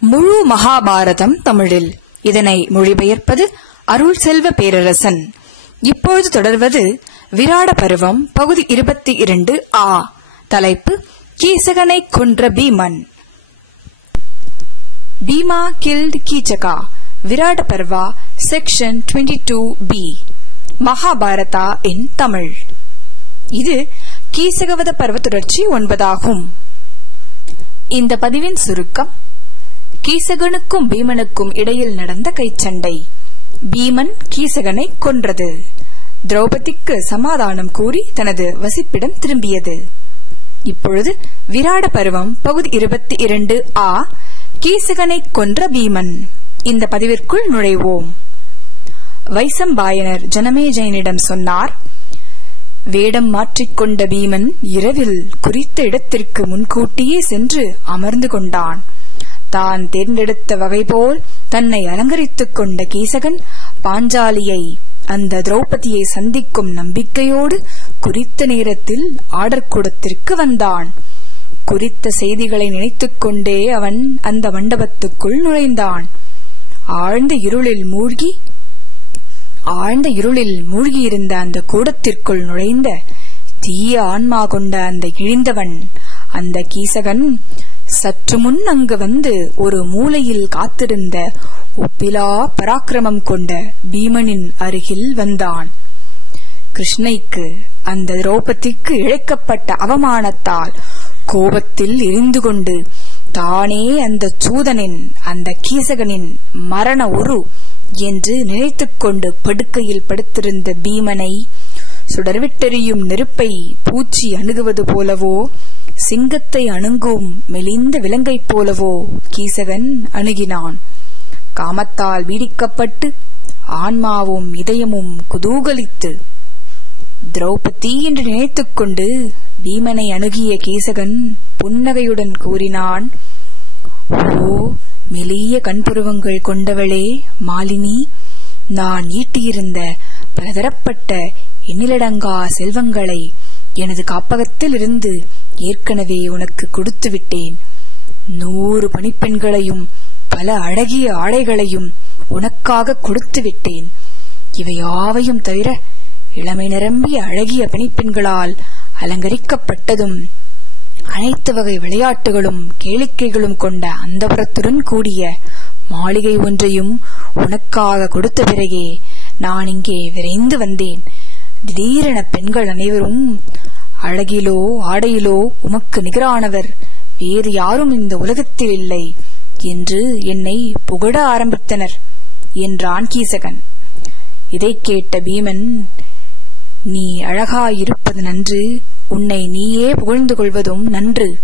முழு மகாபாரதம் தமிழில். இதனை மொழிபெயர்ப்பது அருள் செல்வ பேரரசன். இப்பொழுது தொடர்வது விராட பருவம் பகுதி இருபத்தி இரண்டு ஆ. தலைப்பு கீசகனை கொன்ற Bheeman. Bhima killed Keechaka Virata Parva section 22 two B. Mahabharata in Tamil. இது கீசகவத பருவ தொடர்ச்சி ஒன்பதாகும். இந்த பதிவின் சுருக்கம் கீசகனுக்கும் பீமனுக்கும் இடையில் நடந்த கைச்சண்டை. பீமன் கீசகனை கொன்றது. திரௌபதிக்கு சமாதானம் கூறி தனது வசிப்பிடம் திரும்பியது. இப்பொழுது விராட பருவம் பகுதி இருபத்தி இரண்டு ஆ கீசகனை கொன்ற பீமன். இந்த பதிவிற்குள் நுழைவோம். வைசம்பாயனர் ஜனமேஜயனிடம் சொன்னார் வேடம் மாற்றிக்கொண்ட பீமன் இரவில் குறித்த இடத்திற்கு முன்கூட்டியே சென்று அமர்ந்து கொண்டான். தான் தேர்ந்தெடுத்த வகை போல் தன்னை அலங்கரித்துக் கொண்ட கீசகன் பாஞ்சாலியை அந்த திரௌபதியை சந்திக்கும் நம்பிக்கையோடு குறித்த நேரத்தில் ஆடற்கூடத்திற்கு வந்தான். குறித்த செய்திகளை நினைத்துக் கொண்டே அவன் அந்த மண்டபத்துக்குள் நுழைந்தான். ஆழ்ந்த இருளில் மூழ்கி ஆழ்ந்த இருளில் மூழ்கியிருந்த அந்த கூடத்திற்குள் நுழைந்த தீய ஆன்மா கொண்ட அந்த இழிந்தவன் அந்த கீசகன் சற்று முன் அங்கு வந்து ஒரு மூலையில் காத்திருந்த ஒப்பிலா பராக்கிரமம் கொண்ட பீமனின் அருகில் வந்தான். கிருஷ்ணைக்கு அந்த திரௌபதிக்கு இழைக்கப்பட்ட அவமானத்தால் கோபத்தில் எரிந்து கொண்டு தானே அந்த சூதனின் அந்த கீசகனின் மரண உரு என்று நினைத்துக்கொண்டு படுக்கையில் படுத்திருந்த பீமனை சுடர்விட்டெறியும் நெருப்பை பூச்சி அணுகுவது போலவோ சிங்கத்தை அணுங்கும் மெலிந்த விலங்கைப் போலவோ கீசகன் அணுகினான். காமத்தால் வீடிக்கப்பட்டு ஆன்மாவும் இதயமும் குதூகலித்து திரௌபதி என்று நினைத்துக் கொண்டு பீமனை அணுகிய கீசகன் புன்னகையுடன் கூறினான் ஓ மெலிய கண்புருவங்கள் கொண்டவளே மாலினி நான் ஈட்டியிருந்த பலதரப்பட்ட எண்ணிலடங்கா செல்வங்களை எனது காப்பகத்தில் இருந்து ஏற்கனவே உனக்கு கொடுத்து விட்டேன். நூறு பணிப்பெண்களையும் பல அழகிய ஆடைகளையும் உனக்காக கொடுத்து விட்டேன். இவை யாவையும் தவிர இளமை நிரம்பிய அழகிய பணிப்பெண்களால் அலங்கரிக்கப்பட்டதும் அனைத்து வகை விளையாட்டுகளும் கேளிக்கைகளும் கொண்ட அந்தபுரத்துடன் கூடிய மாளிகை ஒன்றையும் உனக்காக கொடுத்த பிறகே நான் இங்கே விரைந்து வந்தேன். திடீரென பெண்கள் அனைவரும் அழகிலோ ஆடையிலோ உமக்கு நிகரானவர். வேறு யாரும் இந்த உலகத்தில் இல்லை என்று என்னை புகழ ஆரம்பித்தனர் என்றான் கீசகன் இதைக் கேட்ட பீமன் நீ அழகாயிருப்பது நன்று உன்னை நீயே புகழ்ந்து கொள்வதும் நன்று.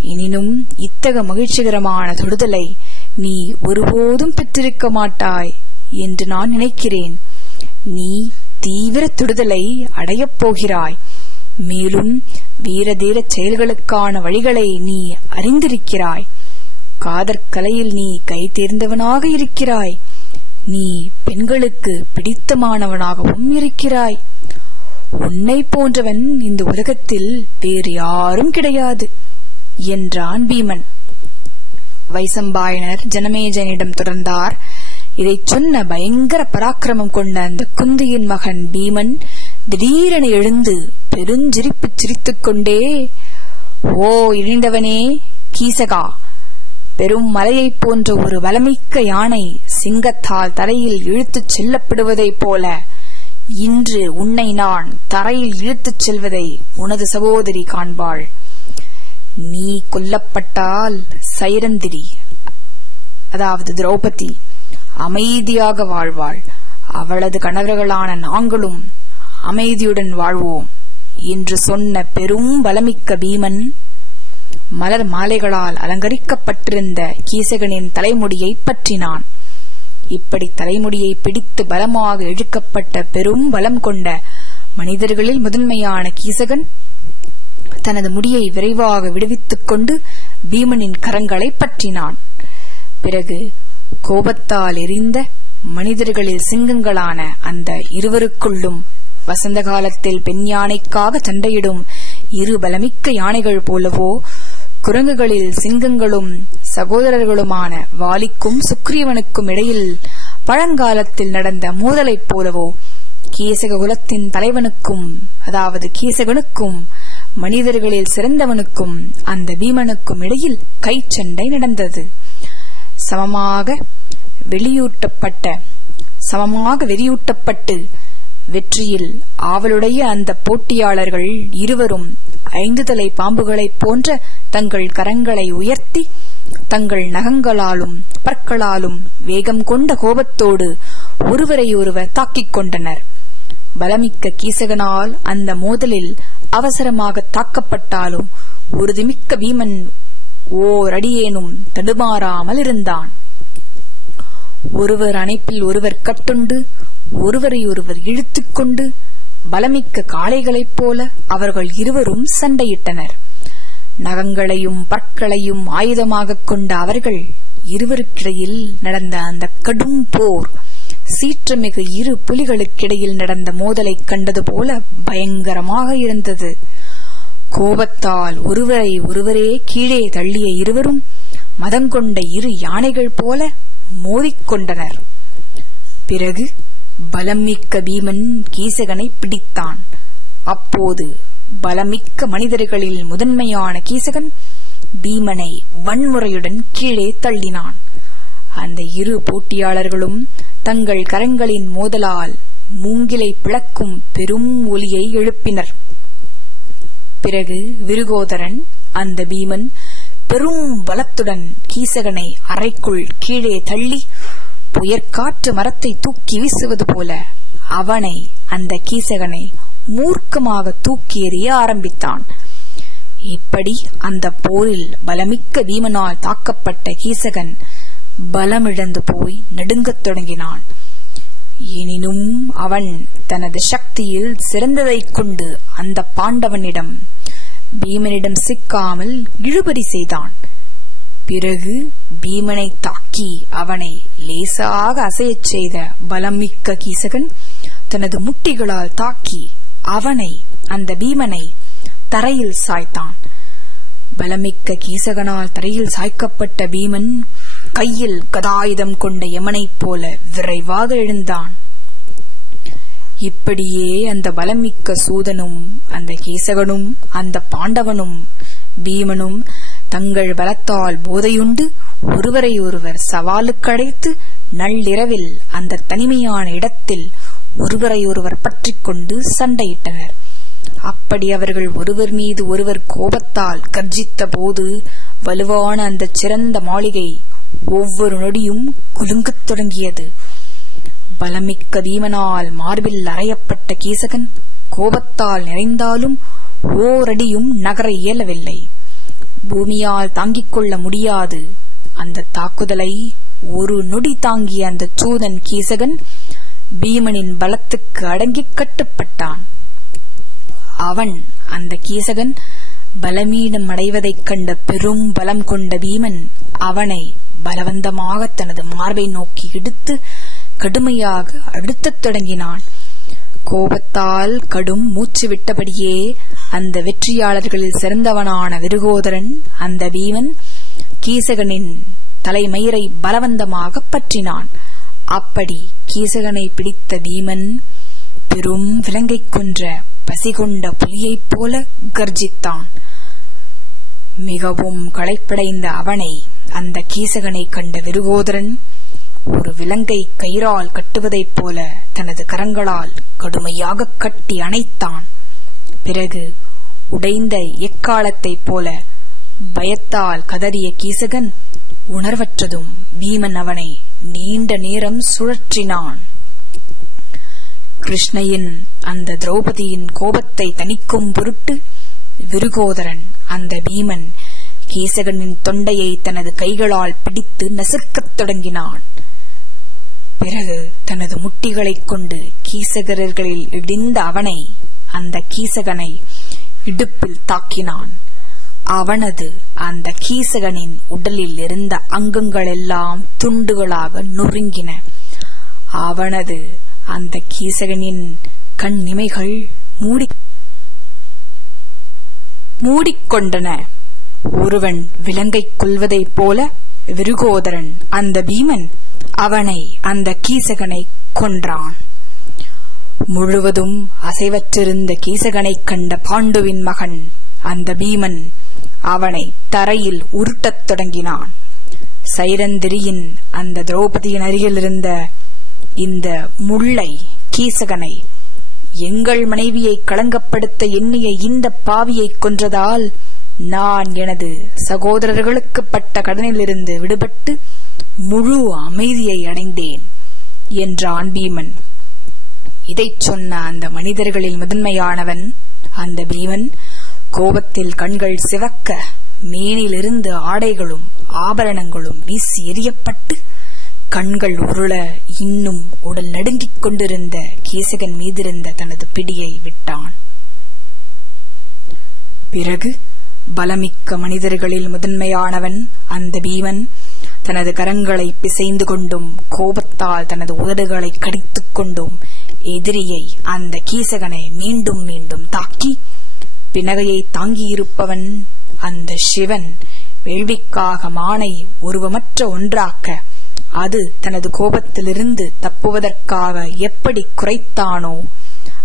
எனினும் இத்தக மகிழ்ச்சிகரமான தொடுதலை நீ ஒருபோதும் பெற்றிருக்க மாட்டாய் என்று நான் நினைக்கிறேன். நீ தீவிர துடுதலை அடையப் போகிறாய். மேலும் வீரதீர செயல்களுக்கான வழிகளை நீ அறிந்திருக்கிறாய். காதற்கலையில் நீ கை தேர்ந்தவனாக இருக்கிறாய். நீ பெண்களுக்கு பிடித்தமானவனாகவும் இருக்கிறாய். உன்னை போன்றவன் இந்த உலகத்தில் வேறு யாரும் கிடையாது என்றான் பீமன். வைசம்பாயனர் ஜனமேஜனிடம் தொடர்ந்தார். இதைச் சொன்ன பயங்கர பராக்கிரமம் கொண்ட அந்த குந்தியின் மகன் பீமன் திடீரென எழுந்து பெருஞ்சிரிப்பு சிரித்துக் கொண்டே ஓ இழிந்தவனே கீசகா! பெரும் மலையைப் போன்ற ஒரு வலமிக்க யானை சிங்கத்தால் தரையில் இழுத்துச் செல்லப்படுவதைப் போல இன்று உன்னை நான் தரையில் இழுத்துச் செல்வதை உனது சகோதரி காண்பாள். நீ கொல்லப்பட்டால் சைரந்திரி அதாவது திரௌபதி அமைதியாக வாழ்வாள். அவளது கணவர்களான நாங்களும் அமைதியுடன் வாழ்வோம். என்று சொன்ன பெரும் பலமிக்க பீமன் மலர் மாலைகளால் அலங்கரிக்கப்பட்டிருந்த கீசகனின் தலைமுடியை பற்றினான். இப்படி தலைமுடியை பிடித்து பலமாக இழுக்கப்பட்ட பெரும் பலம் கொண்ட மனிதர்களில் முதன்மையான கீசகன் தனது முடியை விரைவாக விடுவித்துக் கொண்டு பீமனின் கரங்களை பற்றினான். பிறகு கோபத்தால் எரிந்த மனிதர்களில் சிங்கங்களான அந்த இருவருக்குள்ளும் வசந்த காலத்தில் பெண் யானைக்காக சண்டையிடும் இரு பலமிக்க யானைகள் போலவோ குரங்குகளில் சிங்கங்களும் சகோதரர்களுமான வாலிக்கும் சுக்ரீவனுக்கும் இடையில் பழங்காலத்தில் நடந்த மோதலைப் போலவோ கீசக குலத்தின் தலைவனுக்கும் அதாவது கீசகனுக்கும் மனிதர்களில் சிறந்தவனுக்கும் அந்த பீமனுக்கும் இடையில் கைச்சண்டை நடந்தது. சமமாக வெளியூட்டப்பட்ட சமமாக வெறியூட்டப்பட்டு வெற்றியில் ஆவலுடைய அந்த போட்டியாளர்கள் இருவரும் ஐந்து தலை பாம்புகளைப் போன்ற தங்கள் கரங்களை உயர்த்தி தங்கள் நகங்களாலும் பற்களாலும் வேகம் கொண்ட கோபத்தோடு ஒருவரையொருவர் தாக்கிக் கொண்டனர். பலமிக்க கீசகனால் அந்த மோதலில் அவசரமாக தாக்கப்பட்டாலும் உறுதிமிக்க பீமன் ஓர் அடியேனும் தடுமாறாமல் இருந்தான். ஒருவர் அணைப்பில் ஒருவர் கட்டுண்டு ஒருவரை ஒருவர் இழுத்துக்கொண்டு பலமிக்க காளைகளைப் போல அவர்கள் இருவரும் சண்டையிட்டனர். நகங்களையும் பற்களையும் ஆயுதமாகக் கொண்ட அவர்கள் இருவருக்கிடையில் நடந்த அந்த கடும் போர் சீற்றமிகு இரு புலிகளுக்கிடையில் நடந்த மோதலைக் கண்டது போல பயங்கரமாக இருந்தது. கோபத்தால் ஒருவரை ஒருவரே கீழே தள்ளிய இருவரும் மதங்கொண்ட இரு யானைகள் போல மோதிக்கொண்டனர். பிறகு பலமிக்க பீமன் கீசகனை பிடித்தான். அப்போது பலமிக்க மனிதர்களில் முதன்மையான கீசகன் பீமனை வன்முறையுடன் கீழே தள்ளினான். அந்த இரு போட்டியாளர்களும் தங்கள் கரங்களின் மோதலால் மூங்கிலை பிளக்கும் பெரும் ஒலியை எழுப்பினர். பிறகு விருகோதரன் அந்த பீமன் பெரும் பலத்துடன் கீசகனை அறைக்குள் கீழே தள்ளி புயற்காற்று மரத்தை தூக்கி வீசுவது போல அவனை அந்த கீசகனை மூர்க்கமாக தூக்கி எறிய ஆரம்பித்தான். இப்படி அந்த போரில் பலமிக்க பீமனால் தாக்கப்பட்ட கீசகன் பலமிழந்து போய் நெடுங்கத் தொடங்கினான். எனினும் அவன் தனது சக்தியில் சிறந்ததைக் கொண்டு அந்த பாண்டவனிடம் பீமனிடம் சிக்காமல் இழுபறி செய்தான். பிறகு பீமனை தாக்கி அவனை லேசாக அசையச் செய்த பலமிக்க கீசகன் தனது முட்டிகளால் தாக்கி அவனை அந்த பீமனை தரையில் சாய்த்தான். பலமிக்க கீசகனால் தரையில் சாய்க்கப்பட்ட பீமன் கையில் கதாயுதம் கொண்ட யமனைப் போல விரைவாக எழுந்தான். இப்படியே அந்த பலமிக்க சூதனும் அந்த கேசகனும் அந்த பாண்டவனும் பீமனும் தங்கள் பலத்தால் போதையுண்டு ஒருவரை ஒருவர் சவாலுக்கடைத்து நள்ளிரவில் அந்த தனிமையான இடத்தில் ஒருவரை ஒருவர் பற்றிக் கொண்டு சண்டையிட்டனர். அப்படி அவர்கள் ஒருவர் மீது ஒருவர் கோபத்தால் கர்ஜித்த போது வலுவான அந்த சிறந்த மாளிகை ஒவ்வொரு நொடியும் குலுங்கத் தொடங்கியது. பலமிக்க தீமனால் மார்பில் அறையப்பட்ட கீசகன் கோபத்தால் நிறைந்தாலும் ஓரடியும் நகர இயலவில்லை. பூமியால் தாங்கிக் கொள்ள முடியாது. அந்த தாக்குதலை ஒரு நொடி தாங்கிய அந்த சூதன் கீசகன் பீமனின் பலத்துக்கு அடங்கி கட்டுப்பட்டான். அவன் அந்த கீசகன் பலமீனம் அடைவதைக் கண்ட பெரும் பலம் கொண்ட பீமன் அவனை பலவந்தமாக தனது மார்பை நோக்கி இடுத்து கடுமையாக அழுத்தத் தொடங்கினான். கோபத்தால் கடும் மூச்சு விட்டபடியே அந்த வெற்றியாளர்களில் சிறந்தவனான விருகோதரன் அந்த வீமன் கீசகனின் தலைமயிரை பலவந்தமாக பற்றினான். அப்படி கீசகனை பிடித்த வீமன் பெரும் விலங்கை கொன்ற பசிகொண்ட புலியைப் போல கர்ஜித்தான். மிகவும் களைப்படைந்த அவனை அந்த கீசகனை கண்ட விருகோதரன் ஒரு விலங்கை கயிறால் கட்டுவதைப் போல தனது கரங்களால் கடுமையாக கட்டி அணைத்தான். பிறகு உடைந்த எக்காலத்தைப் போல பயத்தால் கதறிய கீசகன் உணர்வற்றதும் பீமன் அவனை நீண்ட நேரம் சுழற்றினான். கிருஷ்ணையின் அந்த திரௌபதியின் கோபத்தை தணிக்கும் பொருட்டு விருகோதரன் அந்த பீமன் கீசகனின் தொண்டையை தனது கைகளால் பிடித்து நசுக்கத் தொடங்கினான். பிறகு தனது முட்டிகளைக் கொண்டு கீசகரர்களில் இடிந்த அவனை அந்த கீசகனை இடுப்பில் தாக்கினான். அவனது அந்த கீசகனின் உடலில் இருந்த அங்கங்களெல்லாம் துண்டுகளாக நொறுங்கின. அவனது அந்த கீசகனின் கண் இமைகள் மூடி மூடிக்கொண்டன. ஒருவன் விலங்கைக் கொல்வதைப் போல விருகோதரன் அந்த பீமன் அவனை அந்த கீசகனை கொன்றான். முழுவதும் அசைவற்றிருந்த கீசகனைக் கண்ட பாண்டுவின் மகன் அந்த பீமன் அவனை தரையில் உருட்டத் தொடங்கினான். சைரந்திரியின் அந்த திரௌபதியின் அருகிலிருந்த இந்த முள்ளை கீசகனை எங்கள் மனைவியை களங்கப்படுத்த எண்ணிய இந்த பாவியைக் கொன்றதால் நான் எனது சகோதரர்களுக்கு பட்ட கடனிலிருந்து விடுபட்டு முழு அமைதியை அடைந்தேன் என்றான் பீமன் இதைச் சொன்ன அந்த மனிதர்களில் முதன்மையானவன் அந்த பீமன் கோபத்தில் கண்கள் சிவக்க மேனிலிருந்து ஆடைகளும் ஆபரணங்களும் வீசி எறியப்பட்டு கண்கள் உருள இன்னும் உடல் நடுங்கிக் கொண்டிருந்த கீசகன் மீதிருந்த தனது பிடியை விட்டான். பிறகு பலமிக்க மனிதர்களில் முதன்மையானவன் அந்த பீமன் தனது கரங்களை பிசைந்து கொண்டும் கோபத்தால் தனது உதடுகளை கடித்துக் கொண்டும் எதிரியை அந்த கீசகனை மீண்டும் மீண்டும் தாக்கி பிணகையை தாங்கியிருப்பவன் அந்த சிவன் வேள்விக்காக மானை உருவமற்ற ஒன்றாக்க அது தனது கோபத்திலிருந்து தப்புவதற்காக எப்படி குறைத்தானோ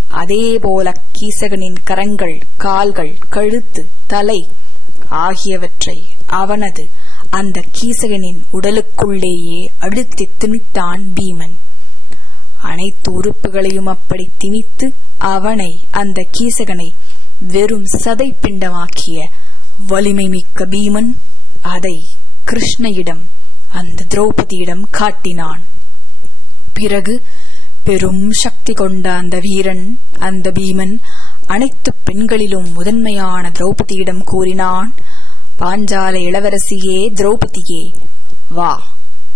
அதேபோல கீசகனின் கரங்கள் கால்கள் கழுத்து தலை ஆகியவற்றை அவனது அந்த கீசகனின் உடலுக்குள்ளேயே அழுத்தி திணித்தான் பீமன். அனைத்து உறுப்புகளையும் அப்படி திணித்து அவனை அந்த கீசகனை வெறும் சதை பிண்டமாக்கிய வலிமை மிக்க பீமன் அதை கிருஷ்ணையிடம் அந்த திரௌபதியிடம் காட்டினான். பிறகு பெரும் சக்தி கொண்ட அந்த வீரன் அந்த பீமன் அனைத்து பெண்களிலும் முதன்மையான திரௌபதியிடம் கூறினான் பாஞ்சால இளவரசியே திரௌபதியே வா.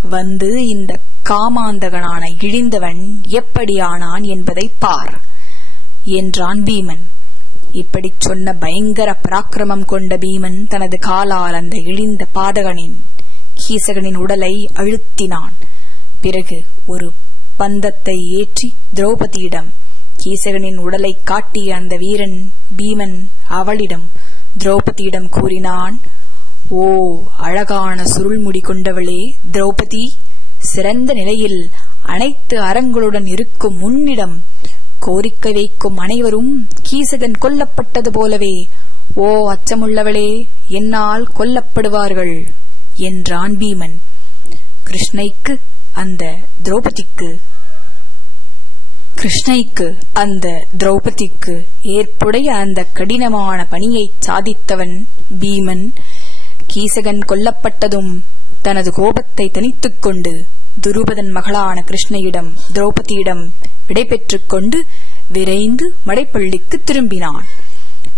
வந்து இந்த காமாந்தகனான இழிந்தவன் எப்படியானான் என்பதை பார் என்றான் பீமன். இப்படிச் சொன்ன பயங்கர பராக்கிரமம் கொண்ட பீமன் தனது காலால் அந்த இழிந்த பாதகனின் கீசகனின் உடலை அழுத்தினான். பிறகு ஒரு பந்தத்தை ஏற்றி திரௌபதியிடம் கீசகனின் உடலை காட்டிய அந்த வீரன் பீமன் அவளிடம் திரௌபதியிடம் கூறினான் ஓ அழகான சுருள்முடி கொண்டவளே திரௌபதி! சிறந்த நிலையில் அனைத்து அறங்களுடன் இருக்கும் உன்னிடம் கோரிக்கை வைக்கும் அனைவரும் கீசகன் கொல்லப்பட்டது போலவே ஓ அச்சமுள்ளவளே என்னால் கொல்லப்படுவார்கள். என்றான் பீமன் கிருஷ்ணைக்கு அந்த திரௌபதிக்கு கிருஷ்ணைக்கு அந்த திரௌபதிக்கு ஏற்புடைய அந்த கடினமான பணியை சாதித்தவன் பீமன் கீசகன் கொல்லப்பட்டதும் தனது கோபத்தை தனித்துக் கொண்டு துருபதன் மகளான கிருஷ்ணையிடம் திரௌபதியிடம் விடைபெற்றுக் கொண்டு விரைந்து மடைப்பள்ளிக்கு திரும்பினான்.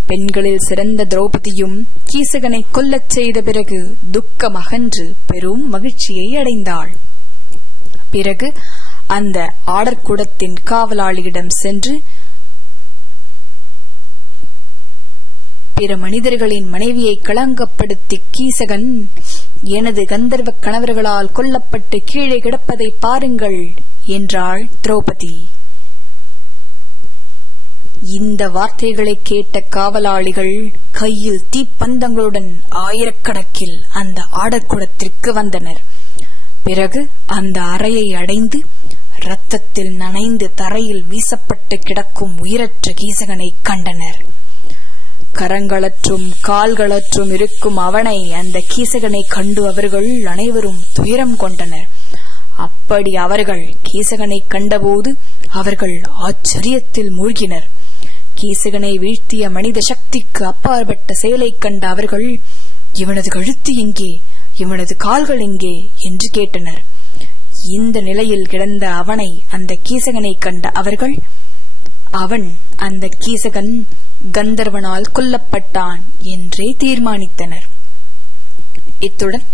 பெண்களில் சிறந்த திரௌபதியும் கீசகனை கொல்லச் செய்த பிறகு துக்கம் அகன்று பெரும் மகிழ்ச்சியை அடைந்தாள். பிறகு அந்த ஆடற்குடத்தின் காவலாளியிடம் சென்று பிற மனிதர்களின் மனைவியை களங்கப்படுத்தி கீசகன் எனது கந்தர்வ கணவர்களால் கொல்லப்பட்டு கீழே கிடப்பதை பாருங்கள் என்றாள் திரௌபதி. இந்த வார்த்தைகளை கேட்ட காவலாளிகள் கையில் தீப்பந்தங்களுடன் ஆயிரக்கணக்கில் அந்த ஆடற்குளத்திற்கு வந்தனர். பிறகு அந்த அறையை அடைந்து இரத்தத்தில் நனைந்து தரையில் வீசப்பட்டு கிடக்கும் உயிரற்ற கீசகனை கண்டனர். கரங்களற்றும் கால்களற்றும் இருக்கும் அவனை அந்த கீசகனை கண்டு அவர்கள் அனைவரும் துயரம் கொண்டனர். அப்படி அவர்கள் கீசகனை கண்டபோது அவர்கள் ஆச்சரியத்தில் மூழ்கினர். கீசகனை வீழ்த்திய மனித சக்திக்கு அப்பாற்பட்ட செயலைக் கண்ட அவர்கள் இவனது கழுத்து எங்கே? இவனது கால்கள் எங்கே? என்று கேட்டனர். இந்த நிலையில் கிடந்த அவனை அந்த கீசகனை கண்ட அவர்கள் அவன் அந்த கீசகன் கந்தர்வனால் கொல்லப்பட்டான் என்றே தீர்மானித்தனர். இத்துடன்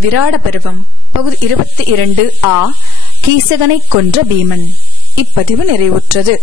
விராட பருவம் பகுதி இருபத்தி இரண்டு ஆ கீசகனை கொன்ற பீமன். இப்பதிவு நிறைவுற்றது.